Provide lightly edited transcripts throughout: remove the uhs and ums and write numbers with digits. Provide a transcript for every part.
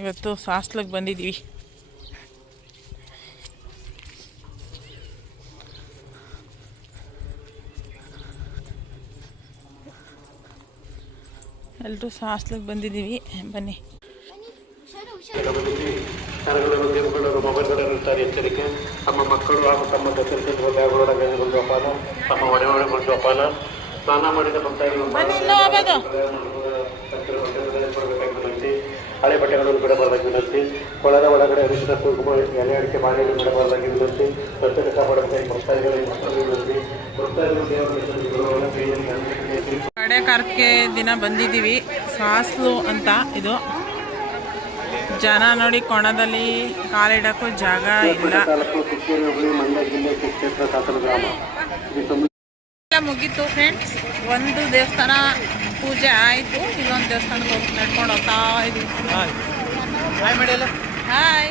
ಇವತ್ತು ಸಾಸ್ಲಿಗೆ ಬಂದಿದ್ದೀವಿ. ಎಲ್ಲರೂ ಸಾಸ್ಲಿಗೆ ಬಂದಿದ್ದೀವಿ. ಬನ್ನಿ. ಮೊಬೈಲ್ಗಳಿರುತ್ತಾರೆ. ಎಚ್ಚರಿಕೆ. ತಮ್ಮ ಮಕ್ಕಳು ಹಾಗೂ ತಮ್ಮ ಜೊತೆ ಬ್ಯಾಗ್ಗಳೊಳಗೆ ಅಪಾನ, ತಮ್ಮ ಒಡೆ ಅಪಾನ, ಸ್ನಾನ ಮಾಡಿದ ಹಳೆ ಬಟ್ಟೆಗಳನ್ನು ಬಿಡಬಾರದಾಗಿ ವಿನಂತಿ. ಕೊಳದ ಒಳಗಡೆ ಅರಿಶಿನ ಕುಂಕುಮ ಎಲೆ ಅಡಿಕೆ ಬಾಳೆಯನ್ನು ಬಿಡಬಾರದಾಗಿ ವಿನಂತಿ. ಸ್ವಚ್ಛತೆ ಕಾಪಾಡಬೇಕಾಗಿ ವಿನಂತಿ. ಕಡೆ ಕಾರ್ಕೆ ದಿನ ಬಂದಿದ್ದೀವಿ. ಸಾಸ್ಲು ಅಂತ ಇದು. ಜನ ನೋಡಿ, ಕೊಣದಲ್ಲಿ ಕಾಲಿಡಕ್ಕೂ ಜಾಗ ಇಲ್ಲ. ಮುಗೀತು ಫ್ರೆಂಡ್ಸ್. ಒಂದು ದೇವಸ್ಥಾನ ಪೂಜೆ ಆಯಿತು. ಇನ್ನೊಂದು ದೇವಸ್ಥಾನಕ್ಕೆ ಹೋಗಿ ನಡ್ಕೊಂಡು ಹೋಗ್ತಾ ಇದ್ದೀವಿ. Hi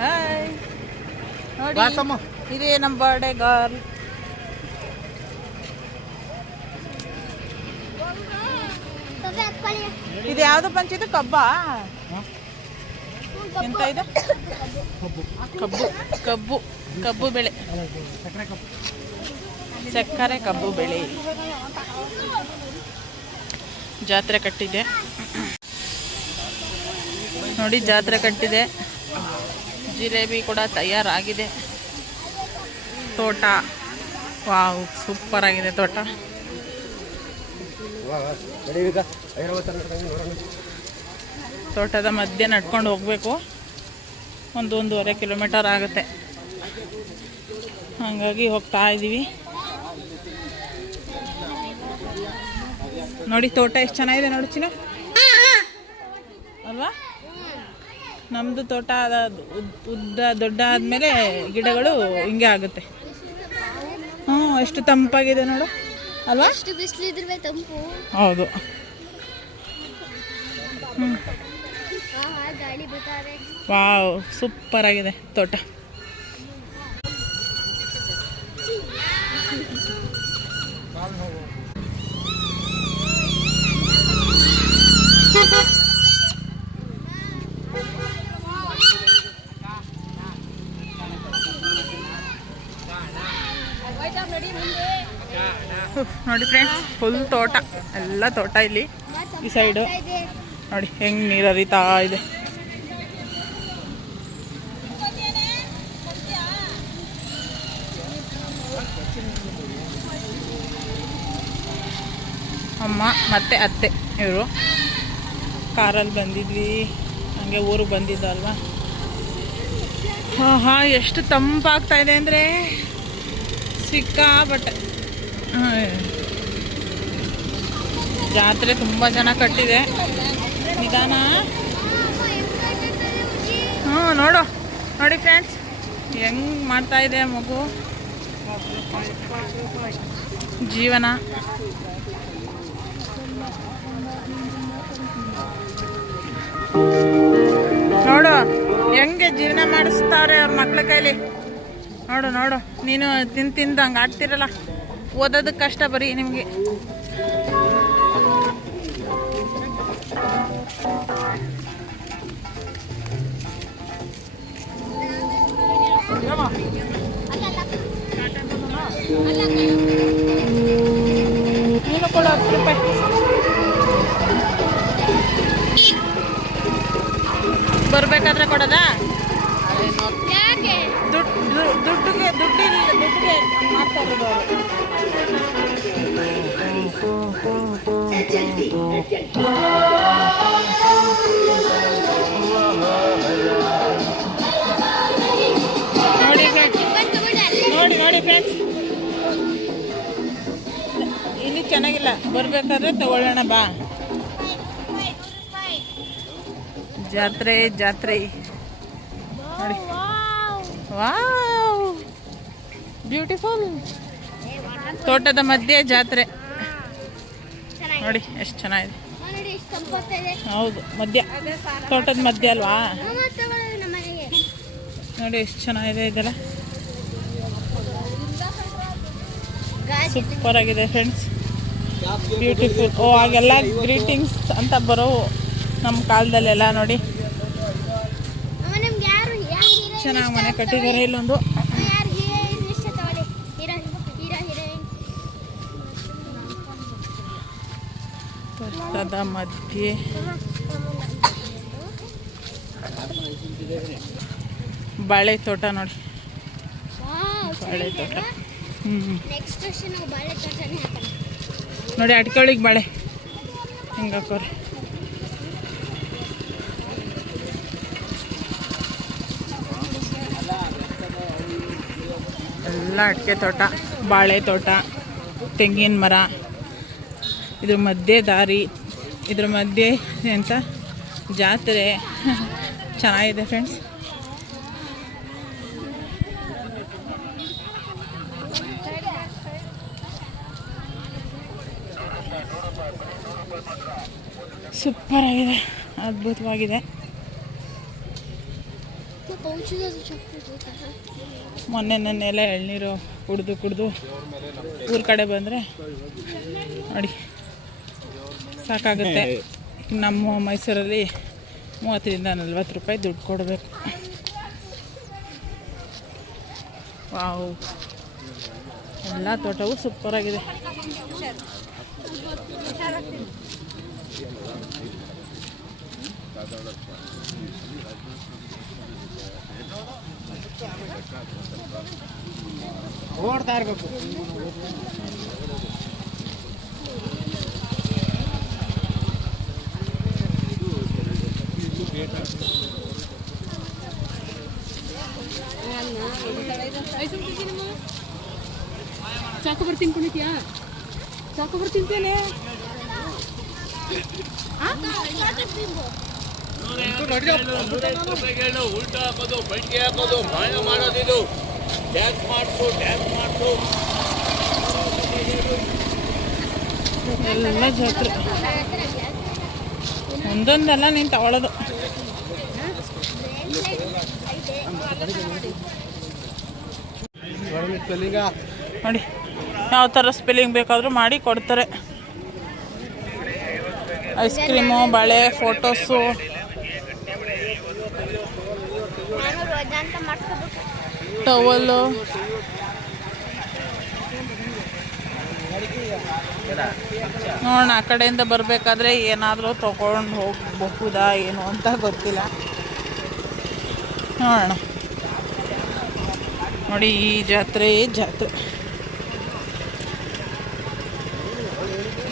hi. ನೋಡಿ, ಇದೇ ನಮ್ಮ ಬರ್ಡೇ ಗರ್ಲ್. ಇದು ಯಾವುದು ಪಂಚಿದು? ಕಬ್ಬಾ? ಎಂತ ಇದೆ? ಕಬ್ಬು ಕಬ್ಬು ಕಬ್ಬು ಬೆಳೆ. ಸಕ್ಕರೆ ಕಬ್ಬು ಬೆಳೆ. ಜಾತ್ರೆ ಕಟ್ಟಿದೆ ನೋಡಿ, ಜಾತ್ರೆ ಕಟ್ಟಿದೆ. ಜಿಲೇಬಿ ಕೂಡ ತಯಾರಾಗಿದೆ. ತೋಟ ವಾವ್, ಸೂಪರ್ ಆಗಿದೆ ತೋಟ. ತೋಟದ ಮಧ್ಯೆ ನಡ್ಕೊಂಡು ಹೋಗಬೇಕು. 1-1.5 ಕಿಲೋಮೀಟರ್ ಆಗುತ್ತೆ. ಹಾಗಾಗಿ ಹೋಗ್ತಾ ಇದ್ದೀವಿ. ನೋಡಿ ತೋಟ ಎಷ್ಟು ಚೆನ್ನಾಗಿದೆ ನೋಡಿ ಚಿನ್ನ, ಅಲ್ವಾ? ನಮ್ಮದು ತೋಟ ಉದ್ದ ದೊಡ್ಡ ಆದಮೇಲೆ ಗಿಡಗಳು ಹಿಂಗೆ ಆಗುತ್ತೆ. ಎಷ್ಟು ತಂಪಾಗಿದೆ ನೋಡು, ಅಲ್ವಾ? ಹೌದು. ವಾವ್, ಸೂಪರ್ ಆಗಿದೆ ತೋಟ. ನೋಡಿ ಫ್ರೆಂಡ್ಸ್, ಫುಲ್ ತೋಟ, ಎಲ್ಲ ತೋಟ ಇಲ್ಲಿ. ಈ ಸೈಡು ನೋಡಿ ಹೆಂಗೆ ನೀರು ಹರಿತಾ ಇದೆ. ಅಮ್ಮ ಮತ್ತು ಅತ್ತೆ ಇವರು ಕಾರಲ್ಲಿ ಬಂದಿದ್ವಿ. ಹಂಗೆ ಊರಿಗೆ ಬಂದಿದ್ದಲ್ವಾ. ಹಾಂ, ಎಷ್ಟು ತಂಪಾಗ್ತಾ ಇದೆ ಅಂದರೆ ಸಿಕ್ಕಾಪಟ್ಟೆ. ಜಾತ್ರೆ ತುಂಬ ಜನ ಕಟ್ಟಿದೆ. ನಿಧಾನ. ನೋಡು ನೋಡಿ ಫ್ರೆಂಡ್ಸ್, ಹೆಂಗೆ ಮಾಡ್ತಾ ಇದೆ ಮಗು ಜೀವನ. ನೋಡು ಹೆಂಗೆ ಜೀವನ ಮಾಡಿಸ್ತಾರೆ ಅವ್ರ ಮಕ್ಳ ಕೈಲಿ. ನೋಡು ನೋಡು, ನೀನು ತಿಂದು ಹಂಗೆ ಆಡ್ತಿರಲ್ಲ. ಓದೋದಕ್ಕೆ ಕಷ್ಟ ಬರೀ ನಿಮಗೆ. ನೀನು ಕೊಡು 10 ರೂಪಾಯಿ. ಬರ್ಬೇಕಾದ್ರೆ ಕೊಡೋದಾ? ದುಡ್ಡಿಗೆ ಮಾಡ್ತಾ ಇರೋದು ಅವರು. ನೋಡಿ ಫ್ರೆಂಡ್ಸ್, ಇಲ್ಲಿ ಚೆನ್ನಾಗಿಲ್ಲ. ಬರ್ಬೇಕಾದ್ರೆ ತಗೊಳ್ಳೋಣ ಬಾ. ಜಾತ್ರೆ ನೋಡಿ. Wow, beautiful. ತೋಟದ ಮಧ್ಯೆ ಜಾತ್ರೆ ನೋಡಿ, ಎಷ್ಟು ಚೆನ್ನಾಗಿದೆ. ಹೌದು, ಮಧ್ಯ, ತೋಟದ ಮಧ್ಯೆ ಅಲ್ವಾ? ನೋಡಿ ಎಷ್ಟು ಚೆನ್ನಾಗಿದೆ ಇದೆಲ್ಲ. ಸೂಪರ್ ಆಗಿದೆ ಫ್ರೆಂಡ್ಸ್, ಬ್ಯೂಟಿಫುಲ್. ಆಗೆಲ್ಲ ಗ್ರೀಟಿಂಗ್ಸ್ ಅಂತ ಬರೋ ನಮ್ಮ ಕಾಲದಲ್ಲೆಲ್ಲ ನೋಡಿ ಅಮ್ಮ ನಿಮ್ಗೆ ಯಾರು ಚೆನ್ನಾಗಿ ಮನೆ ಕಟ್ಟಿದ್ದಾರೆ. ಇಲ್ಲೊಂದು ಯಾರು ಹೀರೋಯಿನ್ ಇಷ್ಟ ತಗೊಳ್ಳಿ. ಹೀರೋಯಿನ್ ತೋಟದ ಮಧ್ಯೆ ಬಾಳೆ ತೋಟ ನೋಡಿ, ಬಾಳೆ ತೋಟ. ನೆಕ್ಸ್ಟ್ ವರ್ಷ ನಾವು ಬಾಳೆ ತೋಟನೇ ಹಾಕೋಣ. ನೋಡಿ ಅಟ್ಕೊಳಿಗೆ ಬಾಳೆ ಹಿಂಗೆ ಹಾಕೋರಿ. ಎಲ್ಲ ಅಡಿಕೆ ತೋಟ, ಬಾಳೆ ತೋಟ, ತೆಂಗಿನ ಮರ, ಇದ್ರ ಮಧ್ಯೆ ದಾರಿ, ಇದ್ರ ಮಧ್ಯೆ ಎಂತ ಜಾತ್ರೆ. ಚೆನ್ನಾಗಿದೆ ಫ್ರೆಂಡ್ಸ್. ಸೂಪರ್ ಆಗಿದೆ, ಅದ್ಭುತವಾಗಿದೆ. ಮೊನ್ನೆ ನನ್ನೆಲ್ಲ ಎಳ್ನೀರು ಕುಡಿದು ಊರ ಕಡೆ ಬಂದರೆ ನೋಡಿ ಸಾಕಾಗುತ್ತೆ. ನಮ್ಮ ಮೈಸೂರಲ್ಲಿ 30ರಿಂದ 40 ರೂಪಾಯಿ ದುಡ್ಡು ಕೊಡಬೇಕು. ವಾವ್, ಎಲ್ಲ ತೋಟವು ಸೂಪರಾಗಿದೆ. ಓಡ್ತಾ ಇರ್ಬೇಕು. ಚಾಕೋಬಾರ್ ತಿನ್ಕೊಂಡಿದ್ಯಾ? ಚಾಕೋಬಾರ್ ತಿಂತೇನೆ. ಉಲ್ಟಾ ಹಾಕೋದು, ಬೆಂಕಿ ಹಾಕೋದು, ಮಾಯ ಮಾಡೋದಿದು, ಡ್ಯಾನ್ಸ್ ಮಾಡಿಸು. ಎಲ್ಲ ಜಾತ್ರೆ ಒಂದೊಂದೆಲ್ಲ ನೀನು ತಗೊಳ್ಳೋದು. ನೋಡಿ ಯಾವ ಥರ ಸ್ಪೆಲ್ಲಿಂಗ್ ಬೇಕಾದರೂ ಮಾಡಿ ಕೊಡ್ತಾರೆ. ಐಸ್ ಕ್ರೀಮು, ಬಳೆ, ಫೋಟೋಸು, ಟವಲ್ಲು. ನೋಡೋಣ ಆ ಕಡೆಯಿಂದ ಬರಬೇಕಾದ್ರೆ ಏನಾದರೂ ತೊಗೊಂಡು ಹೋಗಬಹುದಾ ಏನು ಅಂತ ಗೊತ್ತಿಲ್ಲ. ನೋಡೋಣ. ನೋಡಿ ಈ ಜಾತ್ರೆ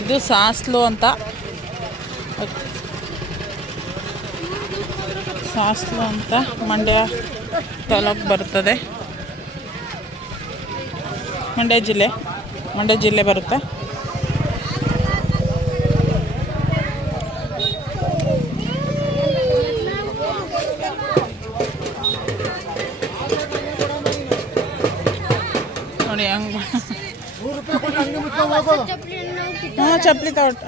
ಇದು ಸಾಸ್ಲು ಅಂತ. ಮಂಡ್ಯ ತಾಲೂಕು ಬರ್ತದೆ. ಮಂಡ್ಯ ಜಿಲ್ಲೆ ಬರುತ್ತೆ. ನೋಡಿ ಹಂಗೆ ಚಪ್ಪಲಿ ತಗೊಟ್.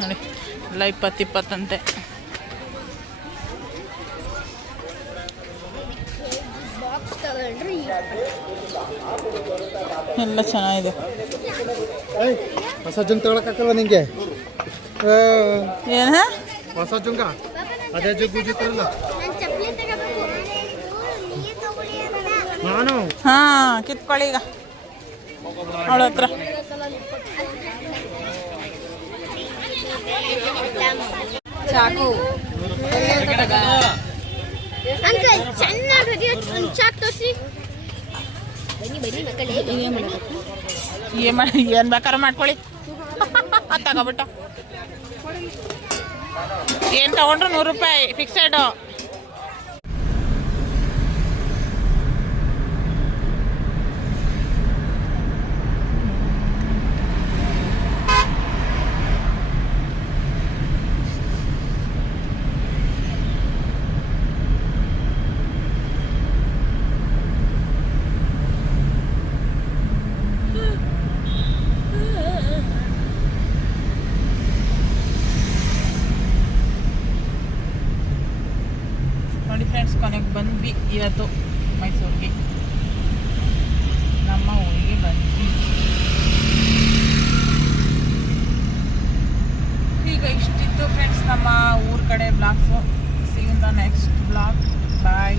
ನೋಡಿ ಎಲ್ಲ 20 ಅಂತೆ. ಎಲ್ಲ ಚೆನ್ನಾಗಿದೆ. ಹೊಸ ಜುಂಗ್ ತಗೊಳಕ್ಕಾಗಲ್ಲ ನಿಂಗೆ? ಏನ ಹೊಸ ಜುಂಗ ಅದೇ ಜುಗ್ಗುಜಿತ್ರಲ್ಲ ನಾನು. ಹಾಂ, ಕಿತ್ಕೊಳ್ಳಿ ಈಗ ಅವಳ ಹತ್ರ. ಚಾಕು ಅಂಕಲ್ ಚೆನ್ನಾಗಿ ಒಂದು ಚಾಕ್ ತೋರಿಸಿ. ಬನ್ನಿ ಮಕ್ಕಳೇ, ಏನು ಬೇಕಾದ್ರೂ ಮಾಡ್ಕೊಳ್ಳಿ. ಅದು ತಗೋಬಿಟ್ಟು ಏನು ತಗೊಂಡ್ರು 100 ರೂಪಾಯಿ ಫಿಕ್ಸೆಡು. ಫ್ರೆಂಡ್ಸ್, ಕೊನೆಗೆ ಬಂದ್ವಿ ಇವತ್ತು ಮೈಸೂರಿಗೆ. ನಮ್ಮ ಊರಿಗೆ ಬಂದ್ವಿ. ಈಗ ಇಷ್ಟಿತ್ತು ಫ್ರೆಂಡ್ಸ್ ನಮ್ಮ ಊರ ಕಡೆ blogs. See in the next blog. Bye.